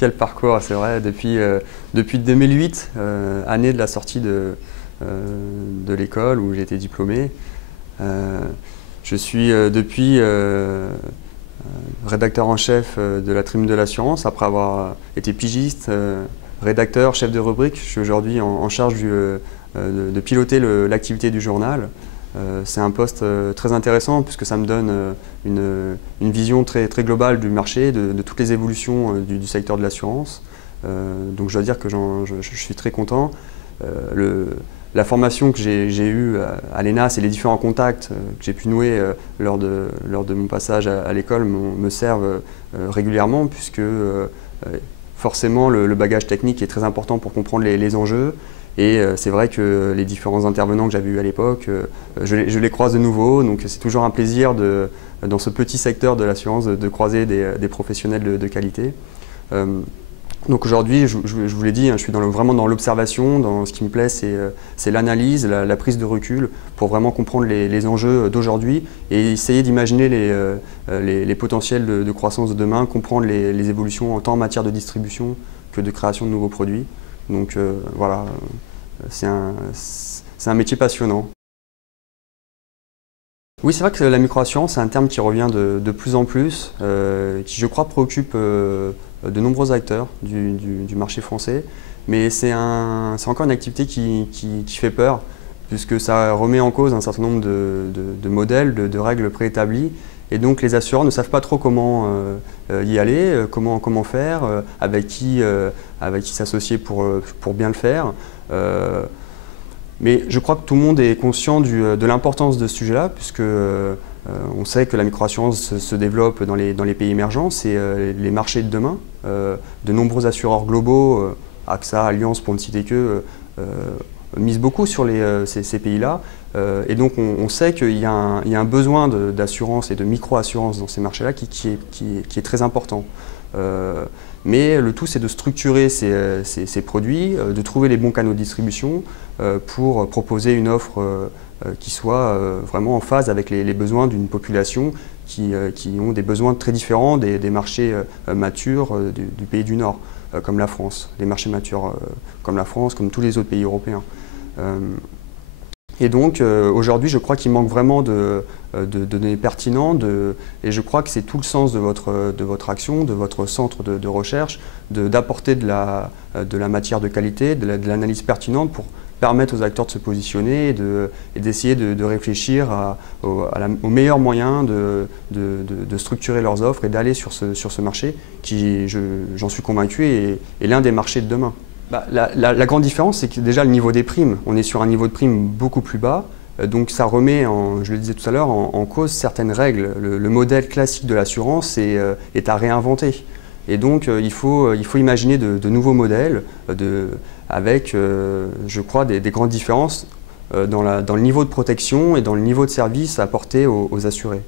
Quel parcours, c'est vrai, depuis 2008, année de la sortie de l'école où j'ai été diplômé. Je suis depuis rédacteur en chef de la Tribune de l'Assurance, après avoir été pigiste, rédacteur, chef de rubrique. Je suis aujourd'hui en charge de piloter l'activité du journal. C'est un poste très intéressant puisque ça me donne une vision très globale du marché, de toutes les évolutions du secteur de l'assurance. Donc je dois dire que je suis très content. La formation que j'ai eue à l'ENAS et les différents contacts que j'ai pu nouer lors de mon passage à l'école me servent régulièrement puisque forcément le bagage technique est très important pour comprendre les enjeux. Et c'est vrai que les différents intervenants que j'avais eus à l'époque, je les croise de nouveau. Donc c'est toujours un plaisir dans ce petit secteur de l'assurance de croiser des professionnels de qualité. Donc aujourd'hui, je vous l'ai dit, je suis vraiment dans l'observation. Ce qui me plaît, c'est l'analyse, la prise de recul pour vraiment comprendre les enjeux d'aujourd'hui et essayer d'imaginer les potentiels de croissance de demain, comprendre les évolutions tant en matière de distribution que de création de nouveaux produits. Donc voilà, c'est un métier passionnant. Oui, c'est vrai que la microassurance, c'est un terme qui revient de plus en plus, qui je crois préoccupe de nombreux acteurs du marché français, mais c'est encore une activité qui fait peur, puisque ça remet en cause un certain nombre de modèles, de règles préétablies, et donc les assureurs ne savent pas trop comment y aller, comment faire, avec qui s'associer pour bien le faire. Mais je crois que tout le monde est conscient de l'importance de ce sujet-là, puisque on sait que la microassurance se développe dans les pays émergents, c'est les marchés de demain. De nombreux assureurs globaux, AXA, Allianz pour ne citer que, misent beaucoup sur ces pays-là. Et donc on sait qu'il y a un besoin d'assurance et de micro-assurance dans ces marchés-là qui est très important. Mais le tout, c'est de structurer ces produits, de trouver les bons canaux de distribution pour proposer une offre qui soit vraiment en phase avec les besoins d'une population qui ont des besoins très différents des marchés matures du pays du Nord, comme la France, des marchés matures comme la France, comme tous les autres pays européens. Et donc aujourd'hui, je crois qu'il manque vraiment de données pertinentes et je crois que c'est tout le sens de votre action, de votre centre de recherche, d'apporter de la matière de qualité, de l'analyse pertinente pour permettre aux acteurs de se positionner et d'essayer de réfléchir au meilleur moyen de structurer leurs offres et d'aller sur ce marché qui, j'en suis convaincu, est l'un des marchés de demain. La grande différence, c'est que déjà le niveau des primes, on est sur un niveau de prime beaucoup plus bas, donc ça remet, je le disais tout à l'heure, en cause certaines règles. Le modèle classique de l'assurance est à réinventer. Et donc il faut imaginer de nouveaux modèles avec, je crois, des grandes différences dans le niveau de protection et dans le niveau de service apporté aux assurés.